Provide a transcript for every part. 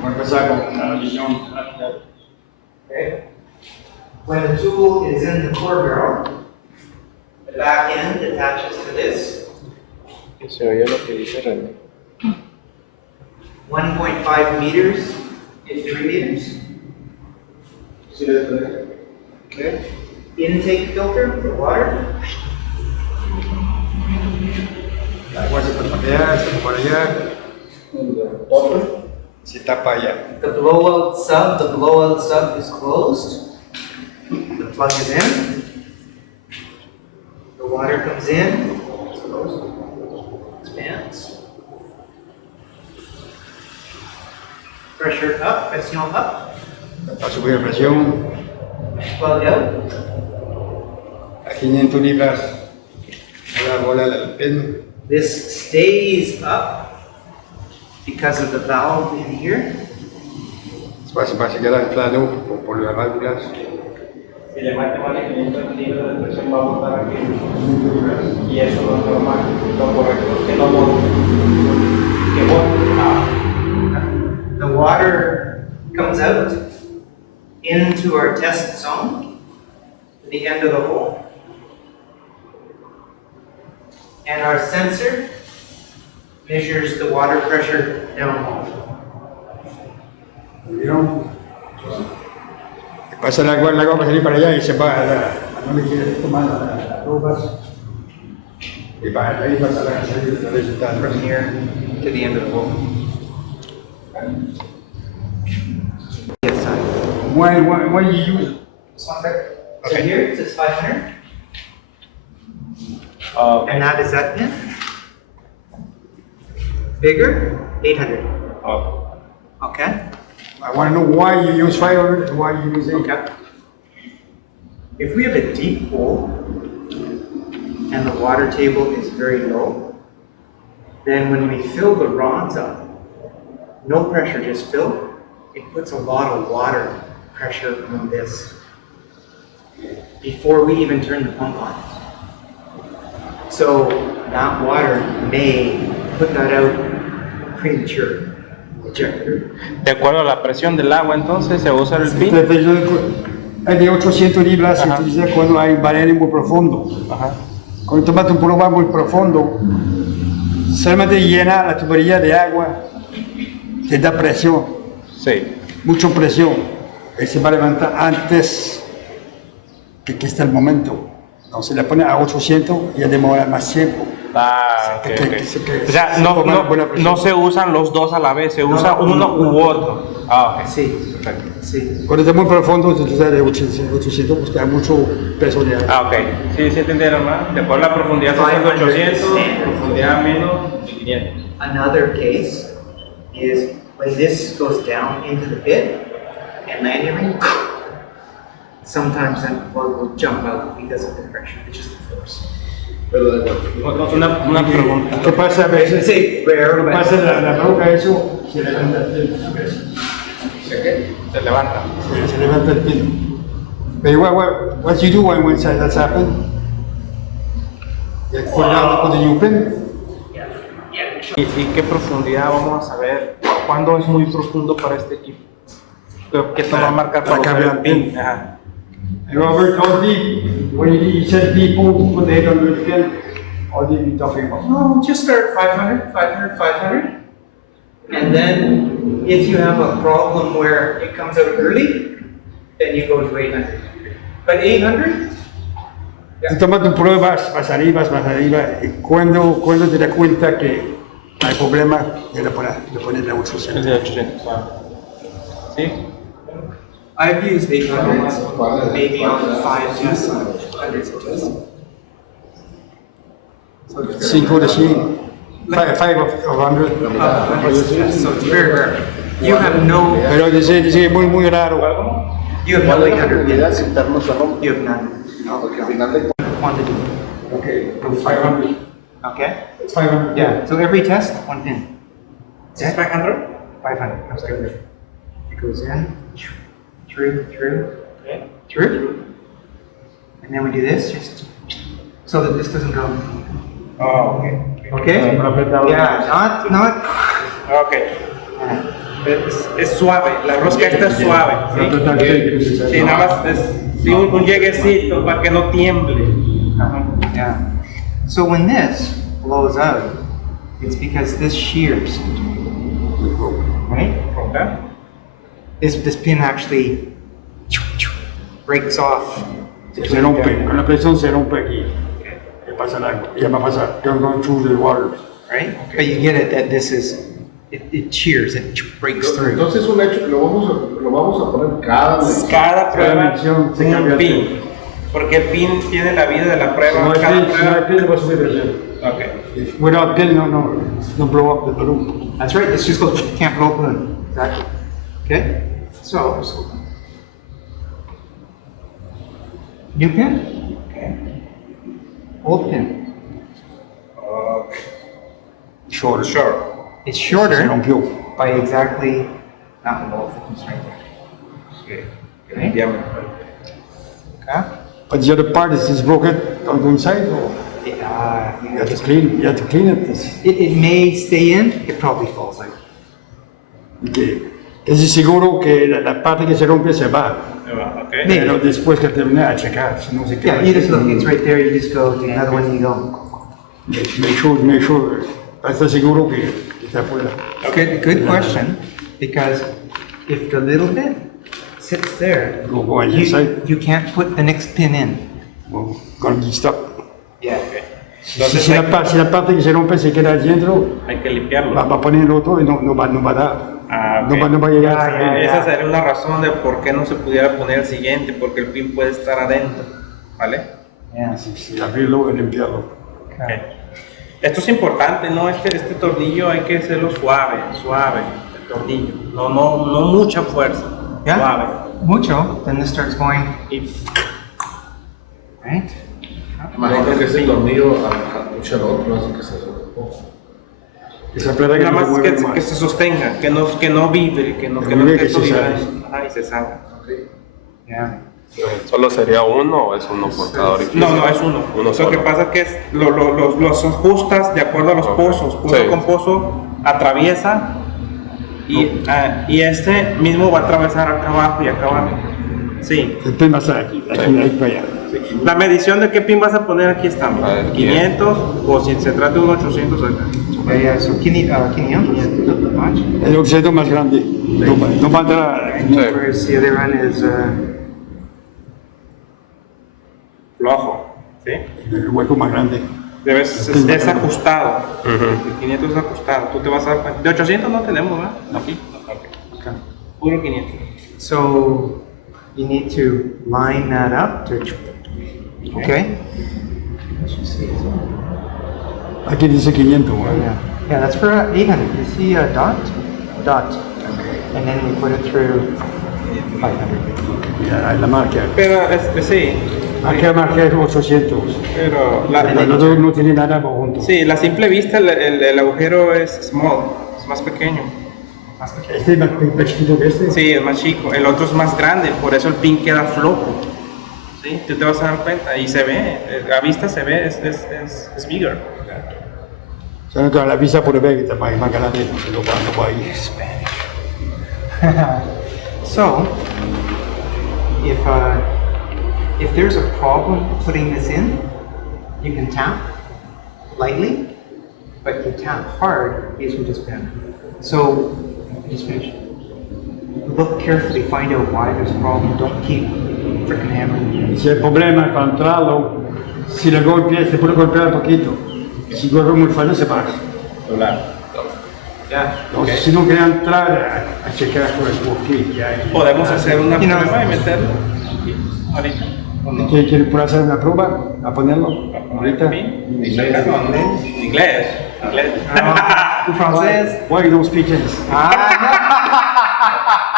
Voy a empezar con la visión. Okay. When the tool is in the core barrel, the back end attaches to this. Se oye lo que dice René. 1.5 meters is 3 meters. Okay. Intake filter for water. La agua se pone para allá, se pone para allá. Se tapa allá. The blowout sub is closed. The plug is in. The water comes in. It's closed. Expands. Pressure up, pression up. Para subir la presión Plug out. a 500 libras a la bola del pelo. This stays up because of the valve in here. Espacio para se queda inflado por las válvulas. Si le mete más de 500 libras de presión va a botar aquí. Y eso no es normal. Lo correcto es que no bote. Que bote. The water comes out into our test zone, the end of the hole. And our sensor measures the water pressure downhole. ¿Vieron? Pasa el agua va a salir para allá y se va a donde quiere tomar las pruebas. Y para ahí va a salir el resultado. From here to the end of the hole. Yes, side. What do you use? This one there. So Okay. here it says 500. And that is that pin. Bigger, 800. Okay. I want to know why you use 500 and why you use 8. Okay. If we have a deep hole and the water table is very low, then when we fill the rods up, no pressure, just fill, it puts a lot of water pressure on this before we even turn the pump on. So that water may put that out premature. Ejector. De acuerdo a la presión del agua, entonces se usa el pin. Es de 800 libras, se Ajá. utiliza cuando hay barreno muy profundo. Ajá. Cuando tomas un prueba muy profundo, solamente llena la tubería de agua, te da presión, Sí. mucha presión, y se va a levantar antes que esté el momento. No, se le pone a 800 y ya demora más tiempo. Ah, ok, Que- ok. que se- que O sea, se no, forma no, buena presión. no se usan los dos a la vez, se usa uno u otro. Ah, ok. Sí, Perfecto. sí. Cuando está muy profundo, se utiliza de 800 porque hay mucho peso de agua. Ah, ok. Sí, sí entendieron, ¿no? De acuerdo a la profundidad se usa 800, profundidad menos 500. Another case is when this goes down into the pit and landing ring, sometimes that plug will jump out because of the pressure, it's just the force. Una pregunta. ¿Qué pasa a veces? Sí, rare, but Pasa la broca, eso, se levanta el pino. Se levanta. Se levanta el pino. Pero what you do when that's happened? You put it out with the new pin. ¿Y qué profundidad vamos a saber? ¿Cuándo es muy profundo para este equipo? ¿Qué toma a marcar Para para usar cambiar el pin? Ajá. Robert, how deep? When you said deep, you put the head on the pin. How deep you talking about? no, just start 500, 500, 500. And then if you have a problem where it comes out early, then you go to 800. But 800, Tú tomas tu pruebas, vas arriba, y cuando te das cuenta que hay problema, ya le pones la 800. Es de 800. ¿Sí? I've used 800s maybe on 5 tests, hundreds of tests. 5 de 100, 5 of 100. Hundreds of tests, so it's very rare. You have no, Pero dice que es muy raro. you have no 800 pins. internos o no, You have none. porque al final de Quantity. Okay, 500. Okay? It's 500. Yeah, so every test, one pin. ¿Es 500? 500 comes through there. It goes in, through, through. And then we do this, just so that this doesn't go. Oh, ok. Okay? Yeah, not. Ok. Yeah. Es suave, la rosca esta es suave. ¿Sí? Sí, nada más es sí, un lleguecito para que no tiemble. Yeah. So when this blows out, it's because this shears, right? Okay. This pin actually breaks off. Se rompe, con la presión se rompe aquí. ¿Qué pasa el agua? Ya va a pasar. You're going through the water. Right? But you get it that this is, it shears, it breaks through. Entonces es un hecho que lo vamos a poner Cada prueba mención se cambia un pin. Porque el pin tiene la vida de la prueba. No hay Cada pin, si no hay prueba. pin, va a subir presión. Okay. If without pin, no blow up the balloon. That's right, this just goes, can't blow balloon. Exactly. Okay? So, new pin, Okay. old pin. Short. Sure. It's Se shorter rompió. by exactly that low thickness right there. Okay? Diámetro. Okay? But the other part is broken on the inside. Or You you have to clean. You have to clean it. it may stay in, it probably falls out. Casi seguro que la parte que se rompe se va. Okay. Maybe. Pero después que termine a checar, si no se queda. Yeah, you just look, it's right there, you just go to another one, you go. Make sure. Está seguro que está afuera. Good question, because if the little bit sits there, Go on inside. you can't put the next pin in. Well, gonna be stuck. Yeah. Entonces Si la parte que se rompe se queda adentro, hay que limpiarlo. va a poner otro y no va a dar. Ah, ok. No va a llegar. Esa sería una razón de por qué no se pudiera poner el siguiente, porque el pin puede estar adentro, ¿vale? Yeah. Si abrirlo y limpiarlo. Okay. Esto es importante, ¿no? Este tornillo hay que hacerlo suave, el tornillo. No mucha fuerza, Yeah. suave. Mucho, then this starts going, Y right? Imagino que ese tornillo al puchar otro hace que se rompa un poco. Esa plata que nada no se más mueve más. que se sostenga, que no vibre, que no vibre, esté que se vibrando. Ajá, y se salga. Yeah. ¿Solo sería uno o es uno por cada orificio? No, es uno. Uno Lo solo. que pasa es que los ajustas de acuerdo a los Ok. pozos. Pozo Sí. con pozo atraviesa y este mismo va a atravesar acá abajo y acá abajo. Sí. El pin va a estar aquí, ahí para allá. La medición de qué pin vas a poner aquí estamos. A ver, 500 o si se trata de un 800 acá. Yeah, so 500, much. El objeto más grande. No va a entrar. Sí. Whereas the other one is, Flojo. ¿Sí? El hueco más grande. Es ajustado. El 500 es ajustado. Tú te vas a dar cuenta. De 800 no tenemos, ¿verdad? Aquí. okay. Puro 500. So you need to line that up to, okay? Let's just see. Aquí dice 500. Yeah, that's for 800. You see a dot? Dot. And then we put it through 500. Ya, la marca. Pero sí. Aquí la marca es 800. Pero Los dos no tienen nada juntos. sí, la simple vista el agujero es small, es más pequeño. Este es más chiquito que este. Sí, es más chico. El otro es más grande, por eso el pin queda flojo. Sí, tú te vas a dar cuenta y se ve, a vista se ve, es bigger. O sea, que la vista puede ver que está más grande, no se lo va a ir. So, if there's a problem putting this in, you can tap lightly, but you tap hard, these will just bend. So, just finish. Look carefully, find out why there's a problem. Don't keep freaking hammering. Si el problema es para entrarlo, si le golpea, se puede golpear un poquito. Si golpea muy fuerte, se pasa. Ya. Entonces, si no quiere entrar a checar por qué. Podemos hacer una You know, prueba y meterlo aquí, ahorita. ¿O no? ¿Quiere hacer una prueba? ¿A ponerlo? Ahorita. ¿Inglés? Inglés. Francés? Why you don't speak English?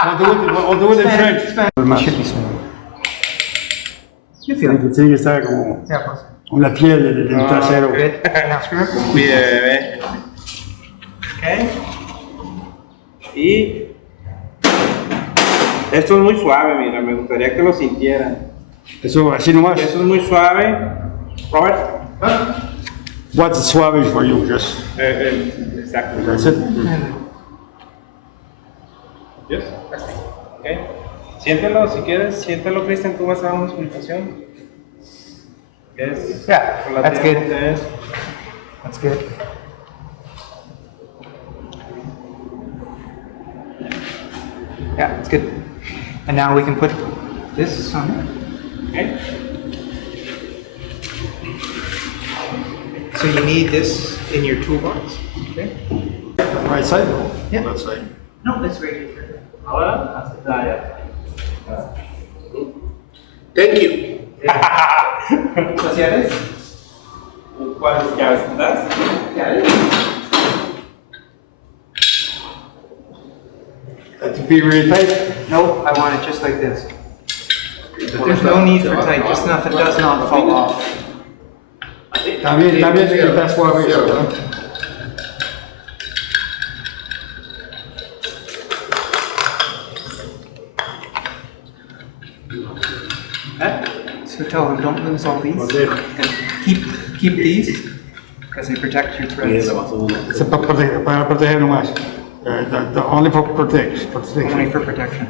I'll do it in French. It should be smooth. You feel it. Tiene que estar como Yeah, pues. una piel del trasero. Good. Now screw it. Pide bebé. Ok. Y esto es muy suave, mira, me gustaría que lo sintieran. Eso, así nomás. Eso es muy suave. Robert. What's suave for you? Just Exacto. that's it. Yes. Okay. Siéntelo, si quieres, siéntelo, Cristian, tú vas a dar una explicación. Yes. Yeah, that's good. Relativamente es- That's good. Yeah, it's good. And now we can put this on it. Okay. So you need this in your toolbox. Okay. Right side or Yeah. left side? No, that's right here. Ahora, ya. Thank you. ¿Las llaves? ¿Cuáles llaves das? To be really tight. No, I want it just like this. There's no need for tight, just enough it does not fall off. También está suave eso, ¿no? So tell them don't lose all these. Bandeja. And keep these because they protect your threads. Eso para proteger nomás. Only for Only protection. for protection.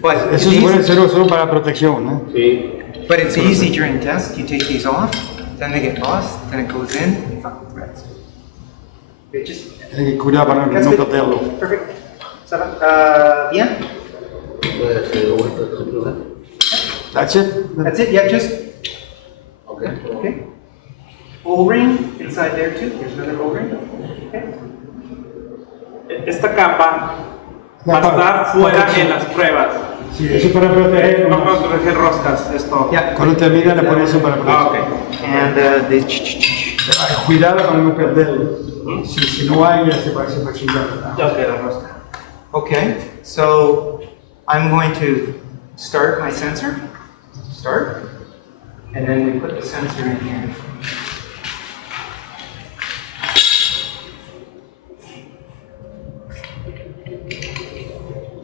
But Eso it's se puede easy, hacer solo para protección, ¿no? Sí. but it's easy during test. You take these off, then they get lost, then it goes in, and fuck the threads. It just Hay que cuidar para That's no good. perderlo. Perfect. Bien. That's it? That's it. Yeah, just Okay. okay. O-ring inside there too. There's another O-ring. Okay. Esta capa va a estar fuera en las pruebas. Sí, eso para proteger Vamos a nomás. proteger roscas, esto. Yeah. Cuando termina le pones eso para Ah, proteger. ok. And the Cuidado para no perderlo. Si no hay, ya se va a chingar. Ya queda la rosca. Okay. So I'm going to start my sensor. Start. And then we put the sensor in here.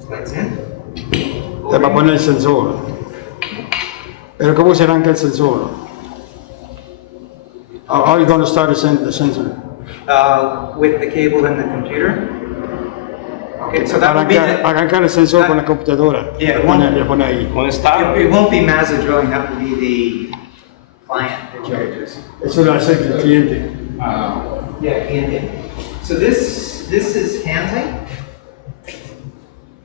So that's in. Te va a poner el sensor. Pero ¿cómo se arranca el sensor? How are you going to start the sensor? With the cable in the computer. Okay, so that would be Arrancar el sensor con la computadora. Yeah, Le pone ahí. ¿Dónde está? it won't be Mazda drilling, that would be the client that charges. Eso lo hace el cliente. Yeah, and so this is hand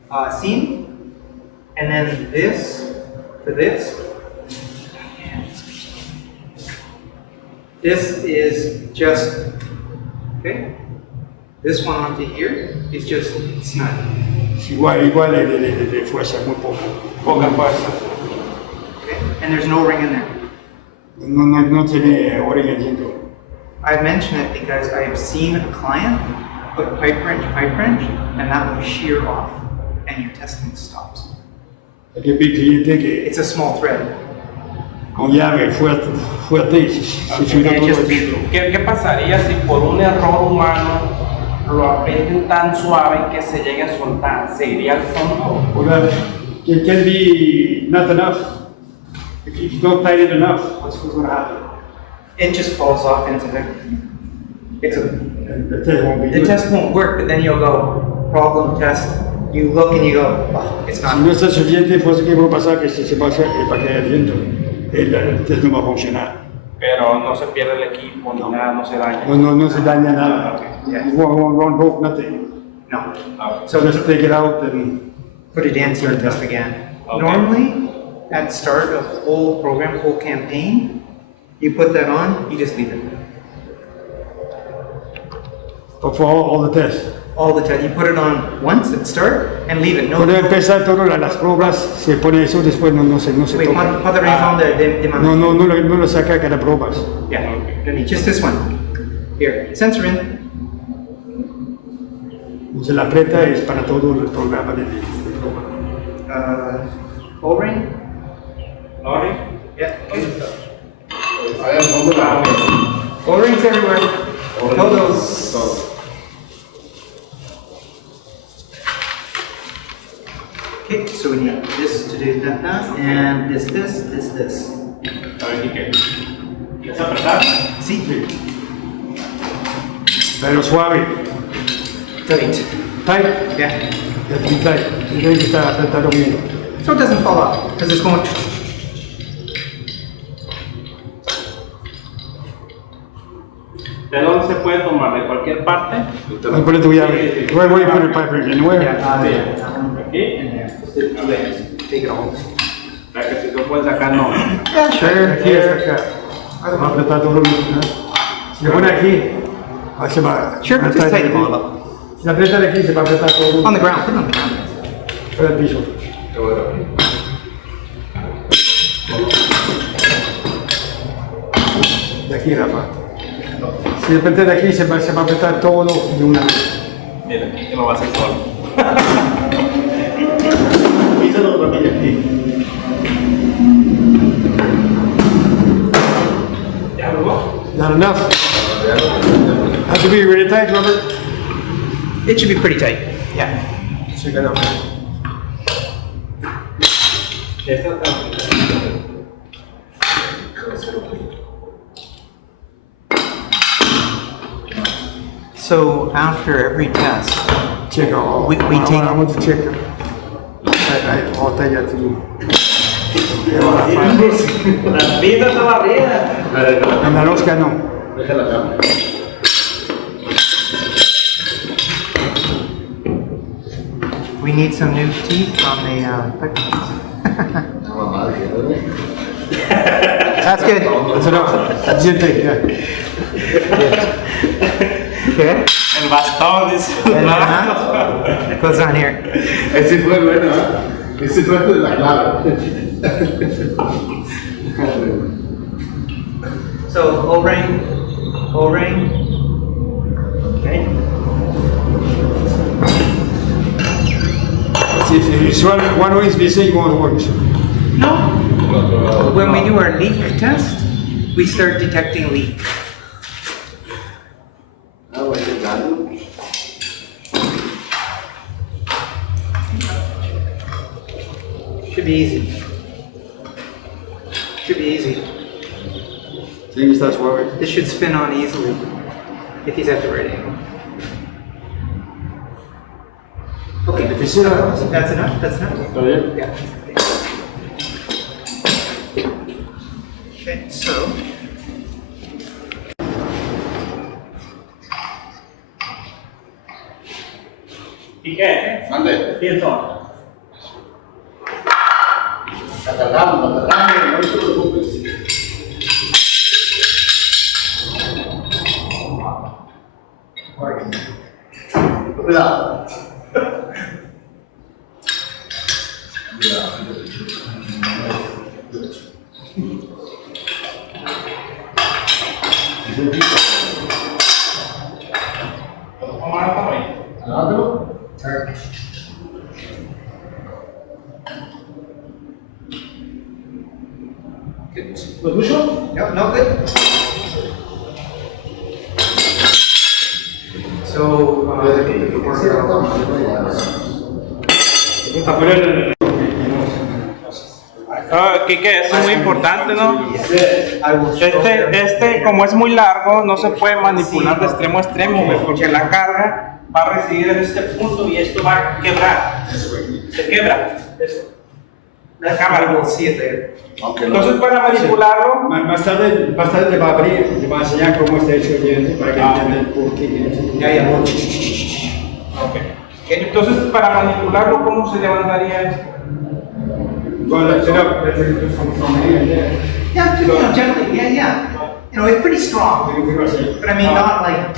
tight, seam, and then this to this. This is just okay. This one onto here is just snug. Igual de fuerza, muy poco. Poca fuerza. Okay, and there's no ring in there. No tiene orilla dentro. I mention it because I have seen a client put pipe wrench, and that will shear off, and your testing stops. Aquí vi cliente que It's a small thread. con llave fuerte si fila Yeah, todo just- dentro. ¿Qué pasaría si por un error humano lo aprieten tan suave que se llegue a soltar? ¿Se iría al fondo? Well, it can be not enough. If you don't tighten it enough, what's going to happen? It just falls off into there. It's a, The test won't be the good. test won't work, but then you'll go, problem test. You look and you go, oh, it's Si not. no está suficiente, pues ¿qué va a pasar? Que si se pasa para que adentro, el test no va a funcionar. Pero no se pierde el equipo ni nada, no se daña. No se daña nada. Yeah. It won't broke nothing. No. So just take it out and Put it in, start test again. Okay. Normally, at start of whole program, whole campaign, you put that on, you just leave it. for all the tests. All the time. You put it on once at start and leave it. No. Cuando empezar todas las pruebas, se pone eso, después no se Wait, toca. put the ring on the No lo saca cada pruebas. Yeah, don't need just this one. Here, sensor in. Se la aprieta es para todo el programa de prueba. O-ring. ¿No? Yeah. O-rings everywhere. Todos. Okay, so we need this to do that, and this. A ver, Quique. ¿Quieres apretar? See? Pero suave. Tight. Tight. Yeah. Ya tiene que estar apretado bien. So it doesn't fall off, because it's going. ¿De dónde se puede tomar? ¿De cualquier parte? Voy a poner tu llave. Voy a poner el pipe anywhere. Aquí. Take it all. Para que si tú puedes acá no. Yeah, sure. Aquí hasta acá. Se va a apretar todo bien, ¿no? Si le pone aquí, se va. Sure, just tighten them all up. Si le aprieta de aquí, se va a apretar todo. On the ground, put it on the ground. Para el piso. De aquí, Rafa. Si le aprieta de aquí, se va a apretar todo de una vez. Mira, aquí lo vas a hacer solo. Písalo rápido aquí. ¿Ya luego? Not enough. Has to be really tight, Robert. It should be pretty tight. Yeah. Sí, que no. Esta está. So after every test, Check. We take- I want to check. I'll tell you to. La vida está barrida. En la rosca no. Déjala acá. we need some new teeth on the pickles. That's good. That's enough. That's it, yeah. Okay. El bastón dice. It goes on here. Ese fue bueno, ¿eh? Ese fue de la clave. So O-ring. Okay. See, if one way is missing, one works. No. When we do our leak test, we start detecting leak. Should be easy. Should be easy. Thing is, that's working. This should spin on easily if he's at the right angle. Okay. If you see that, That's enough? That's enough? ¿Está bien? Yeah. Okay, so. ¿Y qué? Mande. Pienso. La cargamos, no te preocupes. Cuidado. Agándolo. ¿Lo tuyo? No, good. So, Quique, eso es muy importante, ¿no? I will show them. Este, como es muy largo, no se puede manipular de extremo a extremo, güey, porque la carga va a residir en este punto y esto va a quebrar. Se quebra. La I cámara. will see it later. Entonces, para manipularlo, más tarde te va a abrir, te va a enseñar cómo está hecho el diente para que entiendan por qué. Yeah. entonces para manipularlo, ¿cómo se levantaría esto? Well, that's enough. That's from here, yeah. Yeah, gently, yeah. You know, it's pretty strong, but I mean, not like.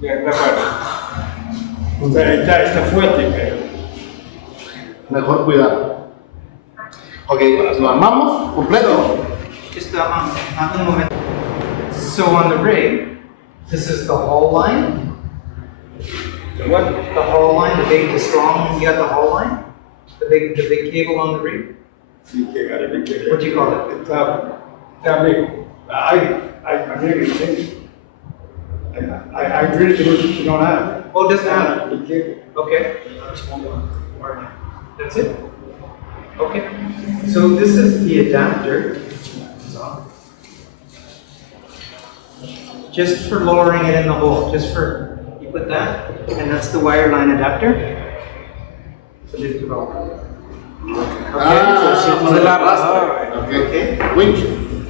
De acuerdo. O sea, está fuerte, pero. Mejor cuidado. Ok, lo armamos completo. Just un moment. So on the rig, this is the hull line. What? The hull line, the strong. You got the hull line, the big cable on the rig. Sí, que What do you call it? Está bien. I really think. I really think you don't have. Oh, it doesn't have it. Big cable. Okay. That's it? Okay. So this is the adapter. Just for lowering it in the hole. You put that, and that's the wire line adapter. lift it over. So se la arrastra. Okay. Winch.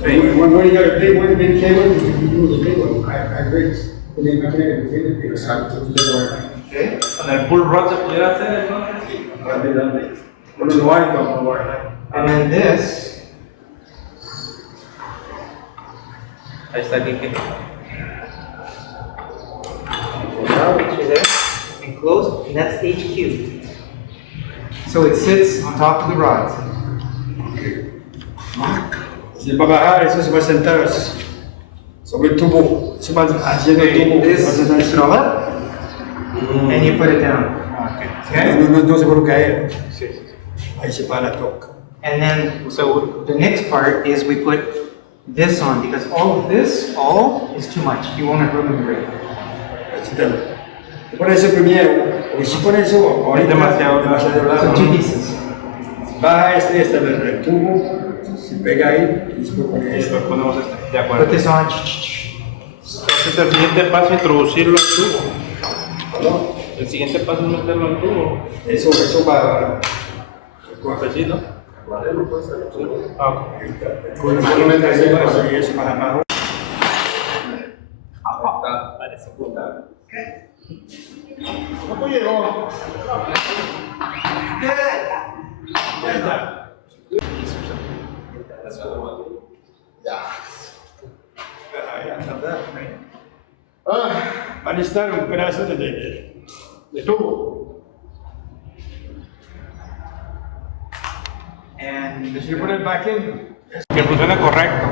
When you got a big cable, you can use a big one. I agree. Con la máquina que tiene, exacto. Okay. Con el pull rod se pudiera hacer, entonces. And then this, Ahí está aquí. picture there, and close, and that's HQ. So it sits on top of the rods. Si va a bajar, eso se va a sentar sobre el tubo. Se va haciendo el tubo. This Va a you throw up, and you put it down. Okay. No se puede caer. Ahí se para la toca. And then, so the next part is we put this on, because all of this, is too much. You won't have room in the rig. Pon eso primero, porque si pones eso ahorita Demasiado So lado. two pieces. Baja el tubo, se pega ahí y después pone Y esto. después ponemos este. De Put acuerdo. this on. Entonces el siguiente paso es introducirlo al tubo. ¿No? El siguiente paso es meterlo al tubo. Eso va. Cafecito. Ah, ok. Con lo metes ahí, y eso más abajo. ¿Cómo llegó? Ya está. Va a necesitar un pedazo de tubo. And Si pone el backing, Que funcione correcto.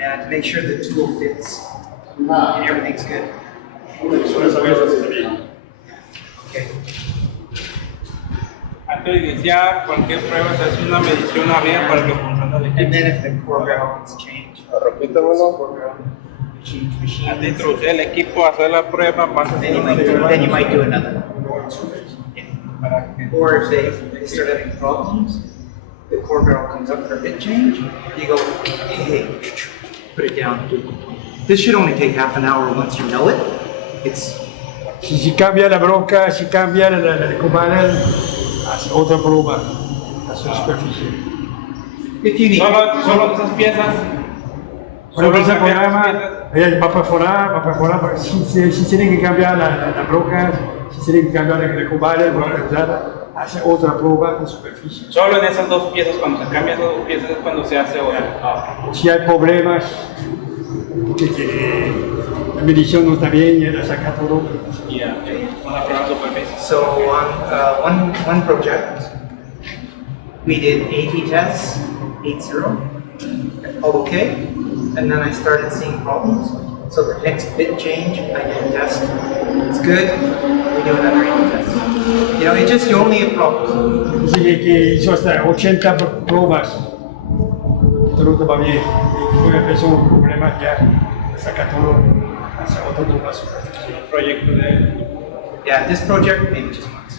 and make sure the tool fits and everything's good. solo saber si está bien. Okay. Antes de iniciar cualquier prueba se hace una medición arriba para que funcione el And equipo. then if the core valve needs change, change machine. Antes de introducir el equipo, hacer la prueba, pasa Then you might do another. Yeah. Or if they start having problems, the core barrel comes up for a bit change, you go, hey, put it down. This should only take half an hour once you know it. It's Si cambia la broca, si cambia la cubana, hace otra prueba, hace la superficie. if you need. Solo esas piezas. Bueno, ese cambiar las programa ella va a perforar, porque si tienen que cambiar la broca, si tienen que cambiar la cubana, hace otra prueba de superficie. Solo en esas dos piezas, cuando se cambian esas dos piezas es cuando se hace otra. Si hay problemas, que la medición no está bien, ya la saca todo. Y una prueba de superficie. So on one project, we did 80 tests, 80, all okay, and then I started seeing problems. So the next bit change, I did a test, it's good, we do another 80 test. You know, you only have problems. Dice que hizo hasta 80 pruebas, y todo estaba bien. Y después empezó un problema, ya saca todo, hace otra prueba de superficie. Proyecto de. Yeah, this project, maybe just once.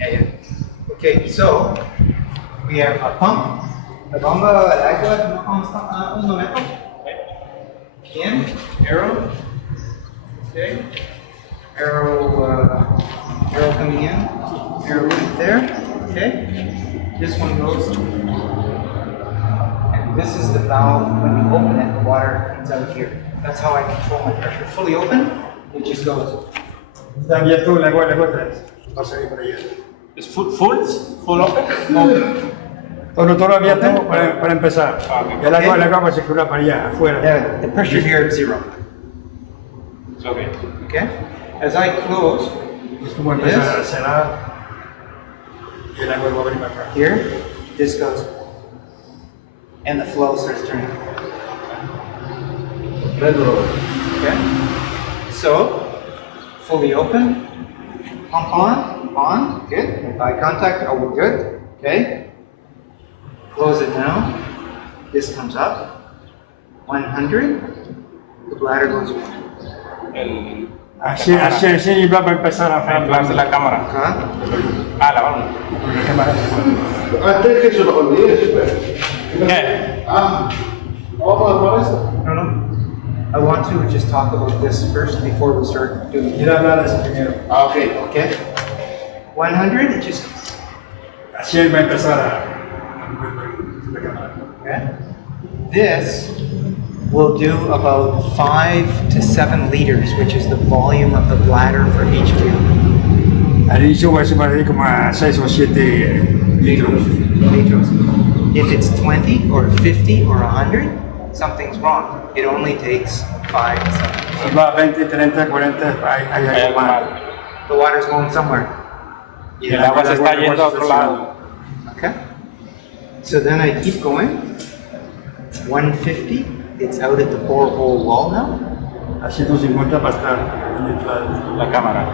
Yeah. Okay, so we have a pump. La bomba de agua, un momento. In, arrow. Okay. Arrow coming in. Arrow right there. Okay. This one goes. And this is the valve. When you open it, the water comes out here. That's how I control my pressure. Fully open, it just goes. Está abierto la agua va a salir por allá. ¿Es full open? Todo abierto para empezar. Y el agua va a circular para allá, afuera. Yeah, the pressure here is 0. It's okay. Okay? As I close Es como empezar a cerrar y el agua va a venir para acá. here, this goes. And the flow starts turning. Okay? So, fully open, pump on, good. Eye contact, oh, we're good. Okay? Close it now. This comes up. 100. The bladder goes away. Así va a empezar a Reemplace la cámara. Okay? Ah, la vamos. la cámara. Antes que se lo olvides, ¿Qué? vamos a armar eso. No. I want to just talk about this first before we start doing it. Quiero hablar de eso primero. Ok. Okay? 100, it just Así él va a empezar a mover la cámara. Okay. This will do about 5 to 7 liters, which is the volume of the bladder for each cube. Al inicio va a ser como a 6 o 7 litros. Liters. If it's 20 or 50 or 100, something's wrong. It only takes 5 to 7. Si va a 20, 30, 40, hay algo mal. The water's going somewhere. Y el agua se está yendo a otro lado. Okay. So then I keep going. 150. It's out at the borehole wall now. A 150 va a estar en la entrada. La cámara.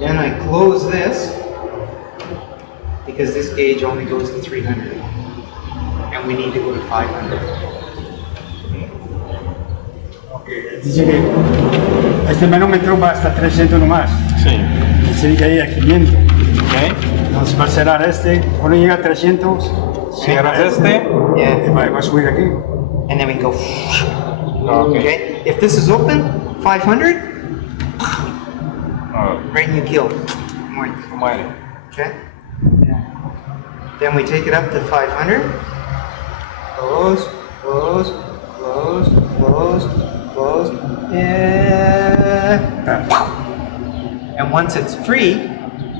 Then I close this because this gauge only goes to 300 and we need to go to 500. Okay. Dice que este manómetro va hasta 300 nomás. Sí. Dice que ahí a 500. Ok. Entonces va a cerrar este. Cuando llega a 300, cierra este. Yeah. Y va a subir aquí. And then we go. Okay. Okay. If this is open, 500, Oh, right, and you kill. Muere. muere. Okay. Yeah. Then we take it up to 500. Close, close, close, close, close. Yeah. And once it's free,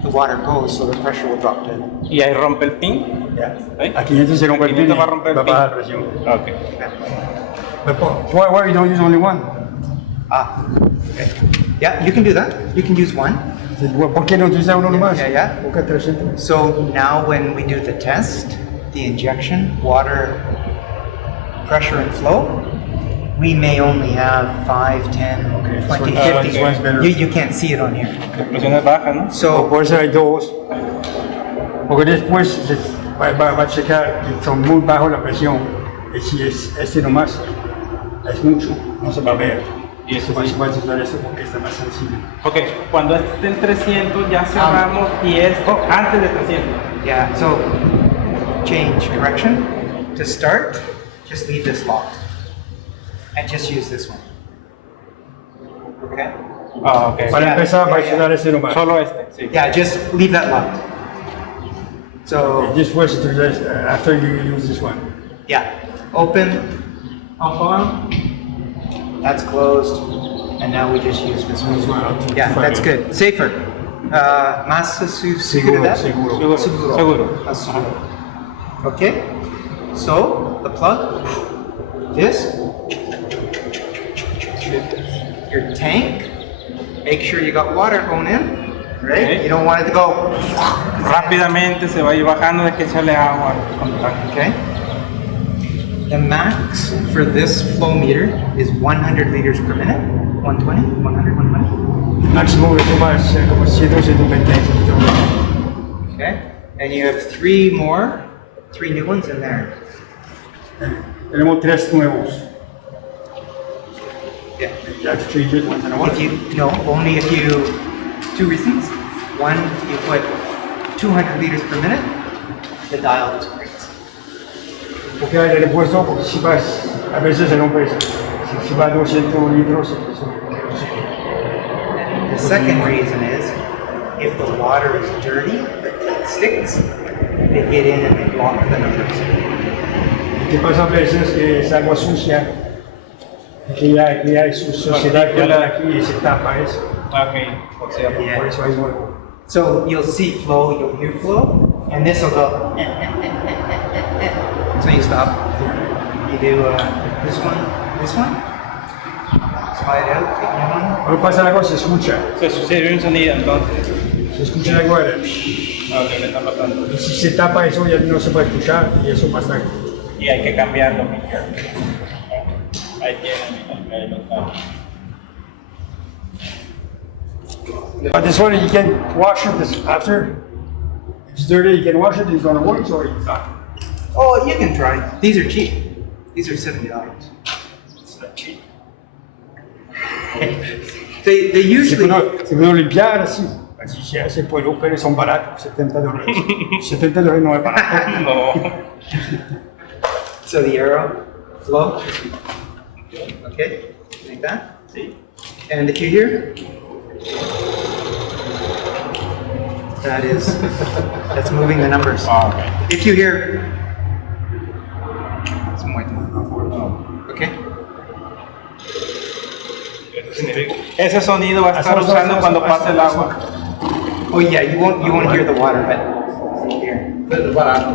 the water goes, so the pressure will drop down. Y ahí rompe el pin. Ya. ¿Eh? A 500 se rompe el 500 pin y va a romper va el a bajar la pin. presión. Ok. But why you don't use only one? Ah. Okay. Yeah, you can do that. You can use one. ¿Por qué no utiliza uno nomás? Yeah, yeah. ¿Por qué 300? So now when we do the test, the injection, water pressure and flow, we may only have 5, 10, Okay, 20, this one- 50. this one's better. You can't see it on here. La presión es baja, ¿no? O So, por eso hay dos. Porque después va a checar que son muy bajos la presión. Y si es este nomás, es mucho, no se va a ver. Y eso Va sí. a utilizar eso porque está más sensible. Ok, cuando esté en 300 ya cerramos y esto antes de 300. yeah, so change, correction. To start, just leave this locked. And just use this one. Okay? Ah, ok. Para Yeah, empezar, va a yeah, utilizar este nomás. Solo este, sí. Yeah, just leave that locked. So, Después, after you use this one. yeah, open, off on, that's closed, and now we just use this This one. one up to Yeah, that's 500. good. Safer. Más Seguro, seguro. Seguro. Seguro. Más seguro. Okay? So, the plug, this, your tank, make sure you got water going in, right? Okay. You don't want it to go, Rápidamente se va a ir bajando de que echarle agua. okay? The max for this flow meter is 100 liters per minute. 120, 100, 120. El máximo de toma es como 100, 120. Okay? And you have three new ones in there. Tenemos 3 nuevos. Yeah. You have to change it once in a while. If you, no, only if you, 2 reasons. One, you put 200 liters per minute, the dial just breaks. Porque hay el repuesto, porque si vas, a veces se rompe eso. Si va a 200 litros, eso. And the second reason is, if the water is dirty, it sticks, they get in and they block the numbers. ¿Qué pasa a veces que es agua sucia? Que ya hay su suciedad que anda aquí y se tapa eso. Ok, por cierto. Yeah. Por eso hay nuevo. So you'll see flow, you'll hear flow, and this will go. So you stop. You do this one. Slide out, take new one. Cuando pasa algo se escucha. Se sucedió un sonido entonces. Se escucha algo de... Ok, me está pasando. Y si se tapa eso ya no se puede escuchar y eso pasa. Y hay que cambiarlo. Ahí tienen, ahí lo está. But this one you can wash it this after. If it's dirty you can wash it, it's gonna work or it's not. Oh, you can try. These are cheap. These are $70. It's not cheap. They Se usually. puede limpiar así. Así se hace, pero son baratos, $70. $70 no es barato. No. So the arrow flow. Okay, like that. Sí. And if you hear, That's moving the numbers. Ah, ok. If you hear, it's muy okay. Ese sonido va a estar usando cuando pase el agua. Oh yeah, you won't hear the water, but here. Es barato.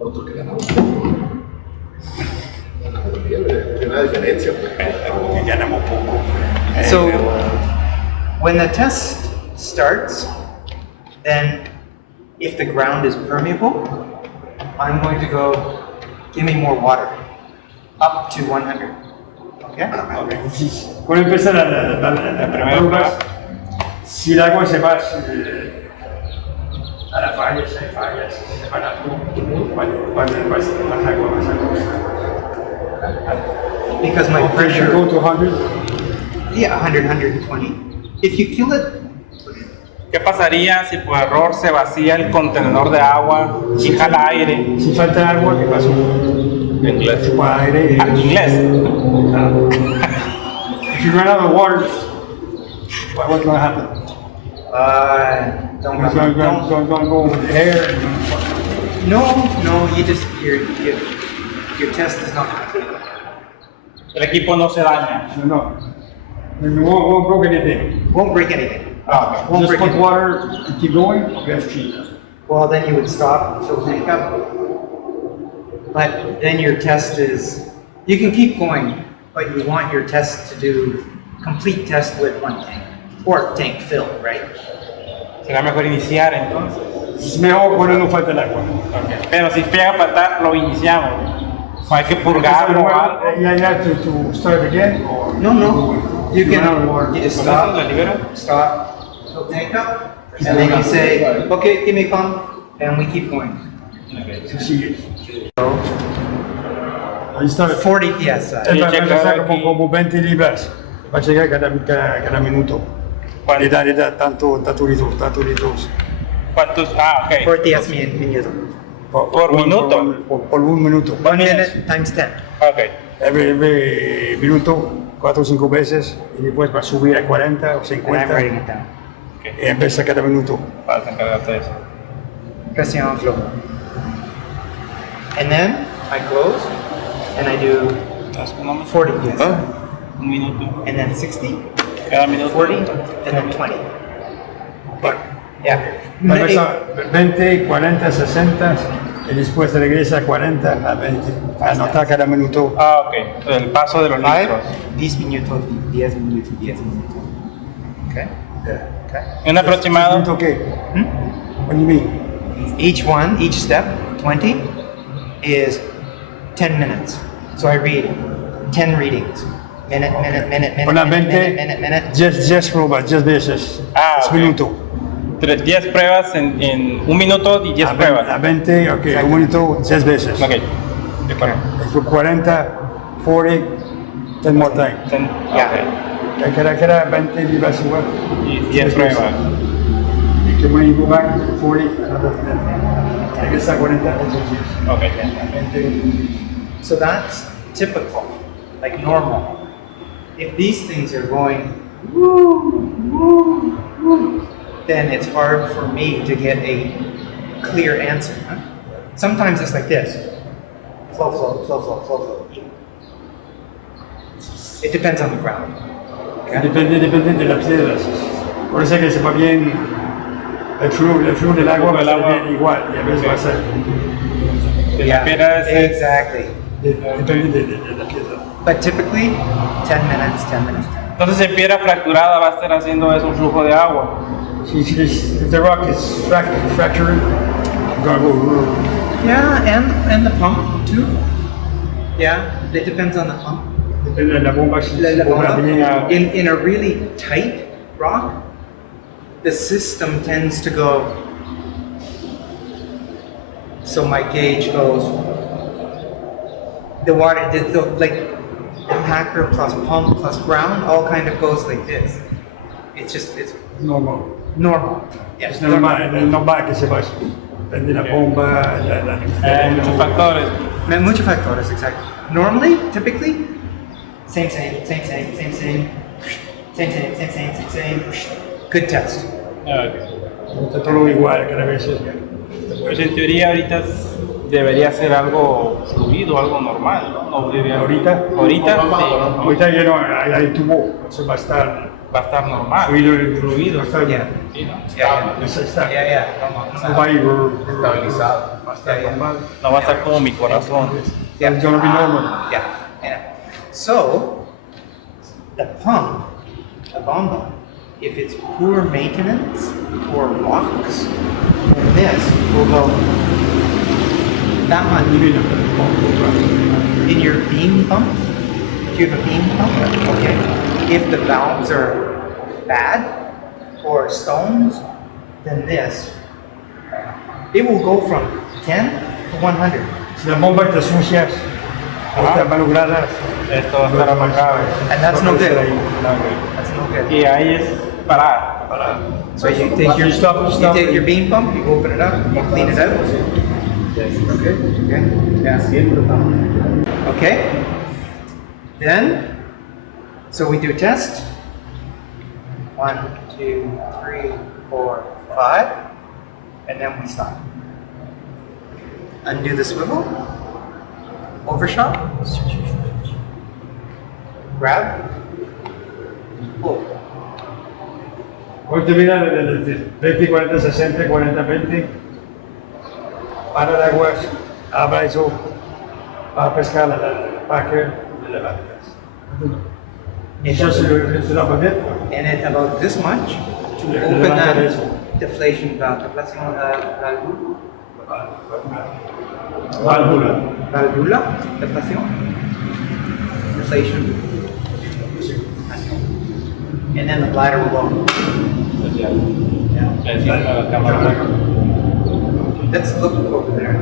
Otro que ganamos. Hay una diferencia. Que ganamos poco. So when the test starts, then if the ground is permeable, I'm going to go, give me more water, up to 100. Okay? Cuando empieza la primera prueba, si el agua se va a las fallas, hay fallas, se van a cuando más agua, más agua. Because my You pressure, go to 100. yeah, 100, 120. If you kill it, ¿Qué pasaría si por error se vacía el contenedor de agua y jala aire? Si falta agua, ¿qué pasó? Inglés. Chupa aire. Ah, inglés. If you run out of water, what's going to happen? don't It's going to go with the air. No, you just, your test is not complete. El equipo no se daña. No. You won't broke anything. Won't break anything. Ah, ok. Won't Just break put anything. water and keep going. Okay, that's cheap. Well, then you would stop, fill tank up. But then your test is, you can keep going, but you want your test to do complete test with one tank, or tank filled, right? Será mejor iniciar entonces. Es mejor cuando no falta el agua. Ok. Pero si llega a faltar, lo iniciamos. No hay que purgarlo o algo. Yeah, you have to start again. Or No. You run out of water. can, you just ¿Con eso la stop, libera? stop, fill tank up, and then you say, okay, give me a pump, and we keep going. Sí. Ahí está. 40 PSI. Él va a checar sacar aquí. como 20 libras. Va a llegar cada minuto. Le da tanto litros. ¿Cuántos? Ah, ok. 40 es minuto. Por minuto. Por un minuto. 1 minute times 10. Ok. Every minuto, 4 o 5 veces. Y después va a subir a 40 o And I'm 50. writing it down. Y empieza cada minuto. Para encargarte de eso. Presión flojo. And then I close and I do 40 PSI. Un minuto. And then 60, Cada minuto. 40, and then 20. Yeah. 20, 40, 60. Y después regresa a 40 a 20. Anotar cada minuto. Ah, ok. El paso de los 5, litros. 10 minutos, 10 minutos, 10 minutos. Okay? Okay. Un aproximado. ¿Minuto qué? Hmm? What do you mean? Each step, 20, is 10 minutes. So I read 10 readings. Minute, Una 20, minute. 10 pruebas, 10 veces. Ah, Es ok. minuto. 10 pruebas en un minuto y 10 A pruebas. 20, ok, un minuto, 10 veces. Ok. De acuerdo. Después 40, 40, 10 more time. Ok. Cada 20 libras igual. Y 10 pruebas. Y que when you go back, 40, another 10. Regresa a 40, otros 10. Ok. 20. So that's typical, like normal. If these things are going woo, woo, woo, then it's hard for me to get a clear answer. Huh? Sometimes it's like this. Flow. It depends on the ground. Okay? Depende de las piedras. Por eso que se va bien el flujo del agua, va a ser bien igual. Y a veces va a ser. De la piedra es. Exactly. Depende de la piedra. But typically, 10 minutes. Entonces en piedra fracturada va a estar haciendo eso un flujo de agua. If the rock is fractured, you're gonna go. Yeah, and the pump too. Yeah, it depends on the pump. Depende de la bomba. Si La bomba bomba. bien. In a really tight rock, the system tends to go. So my gauge goes. The water, like the packer plus pump plus ground, all kind of goes like this. It's Normal. normal. Yeah, Es normal que se vaya. Depende de la bomba, Muchos factores. Muchos factores, exactly. Normally, typically, same. Good test. Está todo igual cada vez. Pues en teoría ahorita debería ser algo fluido, algo normal, ¿no? No debería- Ahorita, Ahorita sí, ahorita ya no hay tubo, eso va a estar va a estar normal. fluido, va a estar Yeah. Sí, ¿no? eso está. Yeah, yeah. No va a ir Estabilizado. va a estar normal. No va a estar como mi corazón. Yeah. It's gonna be normal. Yeah, yeah. So, the pump, the bomba, if it's poor maintenance or rocks, then this will go that much. In your beam pump, do you have a beam pump? Okay. If the valves are bad or stones, then this, it will go from 10 to 100. Si la bomba está sucia, está malograda, Esto va a estar apagado. And that's no good. ahí. That's no good. Y ahí es parar. So you take your Stop your beam pump, you open it up, you clean it out. Okay. Okay. Then, so we do test. 1, 2, 3, 4, 5, and then we stop. Undo the swivel. Overshot. Grab. Pull. Hoy termina el 20, 40, 60, 40, 20. Para el agua, abra eso, va a pescar la Packer y levantas. Eso se lo permite. And at about this much to Yeah, open levanta that eso. deflation valve. Deflación Válvula. válvula. Deflación. Deflation. And then the bladder will go. Let's look over there.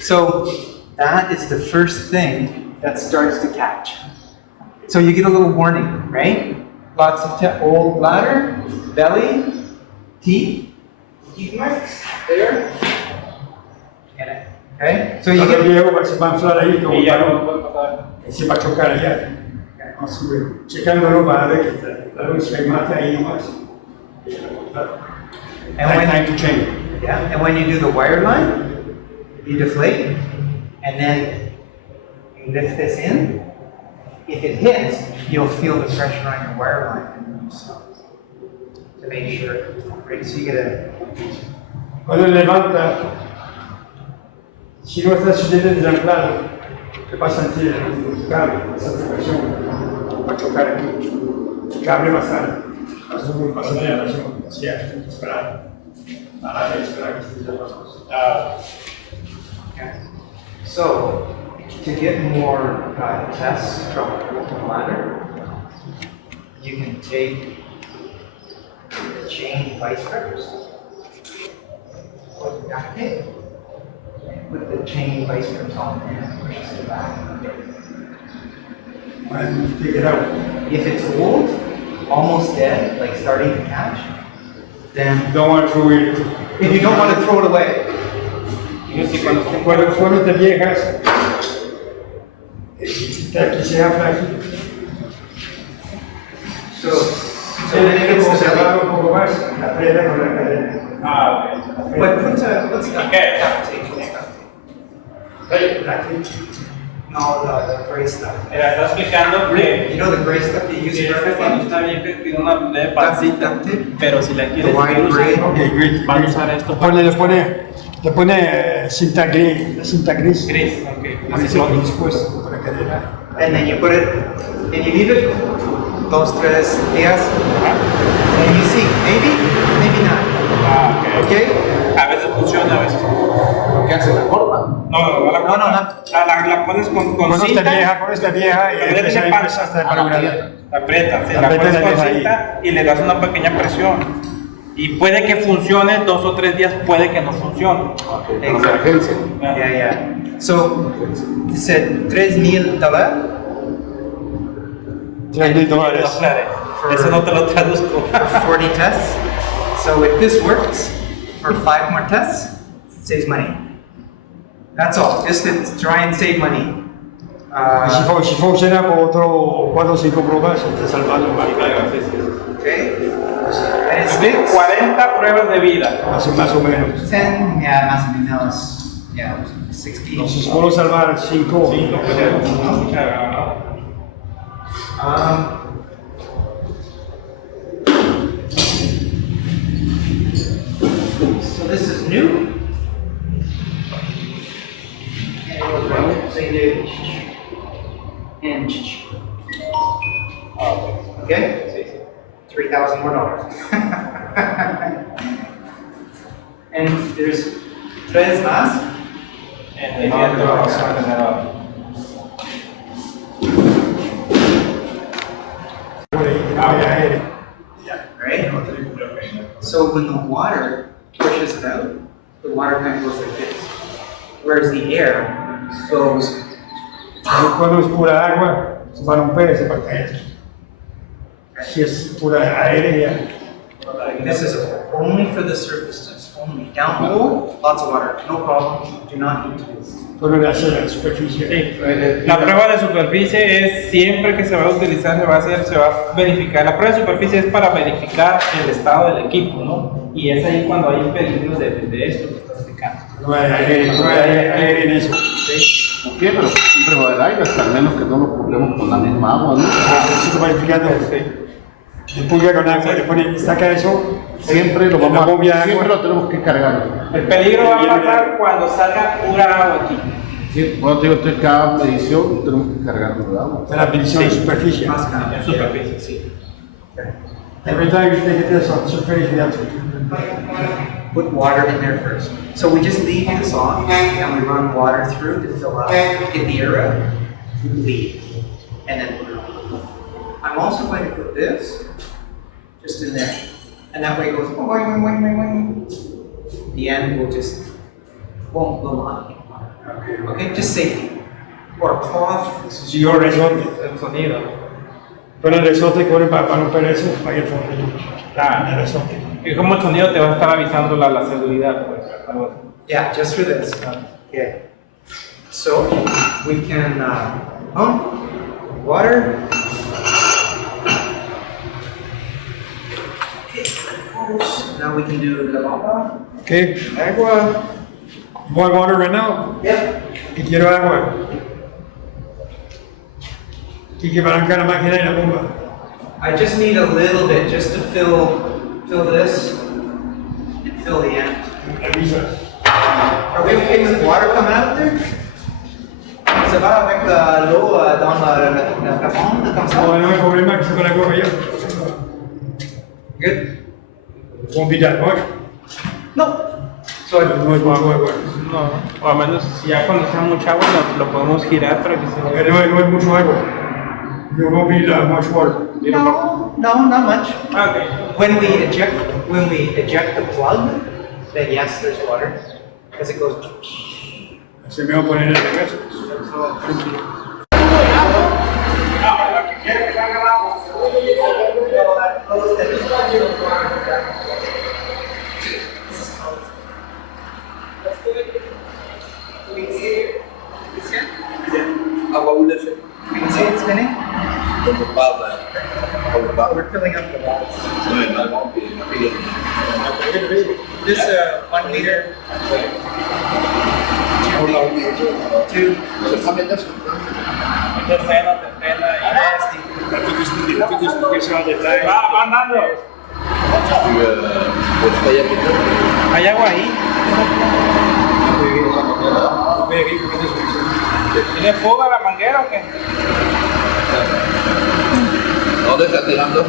So that is the first thing that starts to catch. So you get a little warning, right? Lots of old bladder, belly, teeth, teeth marks there, and it. Okay? So you Cuando el get viejo se va a inflar ahí como Y ya balón, no puede pasar. y se va a chocar allá. Vamos a ver, checándolo para ver que la luz se mate ahí nomás. And when- Time to change. yeah, and when you do the wire line, you deflate, and then you lift this in. If it hits, you'll feel the pressure on your wire line and you stop to make sure. Right, so you get a Cuando levanta, si no está suficientemente anclado, te va a sentir el cable, esa presión, va a chocar aquí. El cable va a estar, va a subir, va a salir a la presión, así es, esperar, parar y esperar que se te las cosas. Okay. So, to get more tests from the bladder, you can take chain vice grips, put duct tape, put the chain vice grips on and push it back. And take it out. If it's old, almost dead, like starting to catch, then Don't want to throw it. if you don't want to throw it away, Cuando te viejas, aquí se habla aquí. so Tiene then it que gets the conservar belly. un poco más, la aprieta con la cadena. Ah, ok. But put let's duct Okay. tape. Let's duct tape. Aquí. No, the gray stuff. Mira, está explicando que You know the gray stuff you use que for cuando everything? está bien que tiene una leve pancita, Duct tape. pero si la The quieres wide gray. Ok, great. van a usar esto Le pone cinta gris, gris, ok. Así después con la cadena. And then you put it, and you leave it 2-3 días, and you see, maybe not. Ah, ok. Okay? A veces funciona, a veces no. ¿Qué hace? ¿La corta? No, la pones con Con cinta. esta vieja y en vez de empieza panza, empezaste a la malograr. La aprietas, sí, La la aprietas pones y la con dejas ahí. cinta y le das una pequeña presión. Y puede que funcione 2 o 3 días, puede que no funcione. Para emergencia. Yeah, yeah. So, you said $3,000 $3,000. Eso no te lo traduzco. for 40 tests. So if this works for 5 more tests, it saves money. That's all, just to try and save money. Si funciona por otro 4 o 5 pruebas, está salvando varias. Okay. And it's Así, sticks. 40 pruebas de vida. Más o menos. 10, yeah, más o menos, yeah, 60. Entonces, puedo salvar 5. 5, pues ya no mucha gana. So this is new. And okay, $3,000 more. And there's tres más. En el día te vamos a tener ahora. Right? So when the water pushes it out, the water kind of goes like this. Whereas the air goes. Cuando es pura agua, se va a romper ese parte. Si es pura aérea, This is only for the surface test, only. Down below, lots of water, no problem, do not need to do this. solo le hace la superficie. Sí, la prueba de superficie es siempre que se va a utilizar, se va a verificar. La prueba de superficie es para verificar el estado del equipo, ¿no? Y es ahí cuando hay peligros de esto que estás explicando. No hay aire en eso. Ok, pero siempre va a haber aire, hasta al menos que no nos problememos con la misma agua, ¿no? Se está verificando. Después que con agua, le pone, saca eso. Siempre lo vamos a siempre lo tenemos que cargar. El peligro va a pasar cuando salga pura agua aquí. Sí, bueno, te digo, entonces cada medición tenemos que cargarlo de agua. La medición de superficie. En superficie, sí. Every time you take this on surface, you have to Put water in there first. So we just leave this off and we run water through to fill up, get the air out, leave, and then put it on. I'm also going to put this just in there. And that way it goes boing, boing, boing, boing, boing. The end will just won't go on. Okay, just safety. Or a cloth. Si yo resorte, El sonido. pero el resorte corre para romper eso, para el fondo. El resorte. Y como el sonido te va a estar avisando la seguridad, pues. Algo así. Yeah, just for this. Okay. So we can pump water. Now we can do the bomba. Okay, Agua. you want water right now? Yep. Que quiero agua. Hay que balancar la máquina y la bomba. I just need a little bit just to fill this and fill the end. Avisa. Are we okay with water coming out there? Ça va avec l'eau dans la plafond comme ça? No hay problema que se con la agua ya. Good? Won't be that much. No. So No es mucho agua. No, o a menos ya cuando sea mucha agua lo podemos girar para que se vea. No es mucho agua. You won't be that much water. no, not much. Okay. When we eject the plug, then yes, there's water, because it goes. Se me va a poner el reverso. You can see it spinning. We're filling up the valves. This 1 liter. 2. Va andando. ¿Hay agua ahí? ¿Tiene fuga la manguera o qué? ¿Dónde está tirando?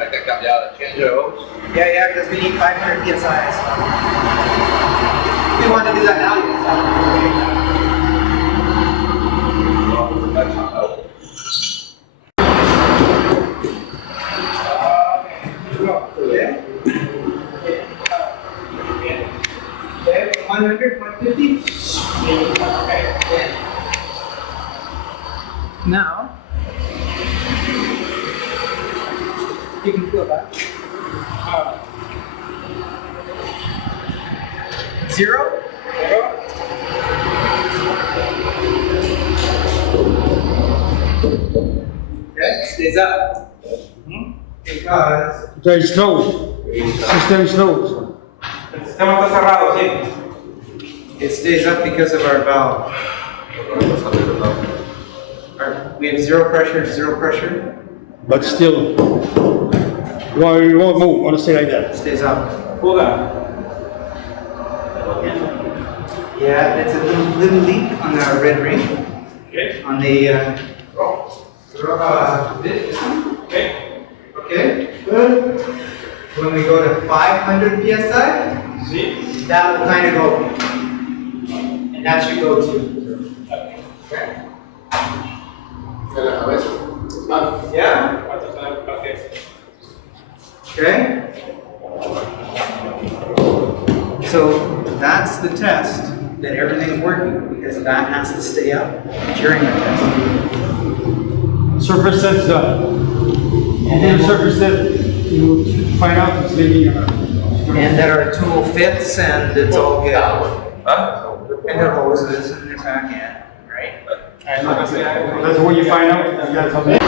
Hay que cambiar el change of hose. Yeah, because we need 500 psi. We want to do that now. That's not helpful. Okay. 100, 150. Okay. Now, you can feel that. 0. stays up. Because So it's closed. System is closed. El sistema está cerrado, sí. it stays up because of our valve. We have zero pressure, But still, well, you won't move. I want to say like that. stays up. Fuga. Yeah, it's a little leak on the red ring, Okay. on the, this one. Okay. Okay, good. When we go to 500 psi, Sí. that will kind of go, and that should go too. Okay. De la cabeza. Ah, Yeah. Okay. Okay. So that's the test that everything's working because that has to stay up during the test. Surface set's done. And then surface set, you find out it's leaking around. And that our tool fits and it's all good. ¿Ah? And their hoses and their back end, right? That's when you find out you got something.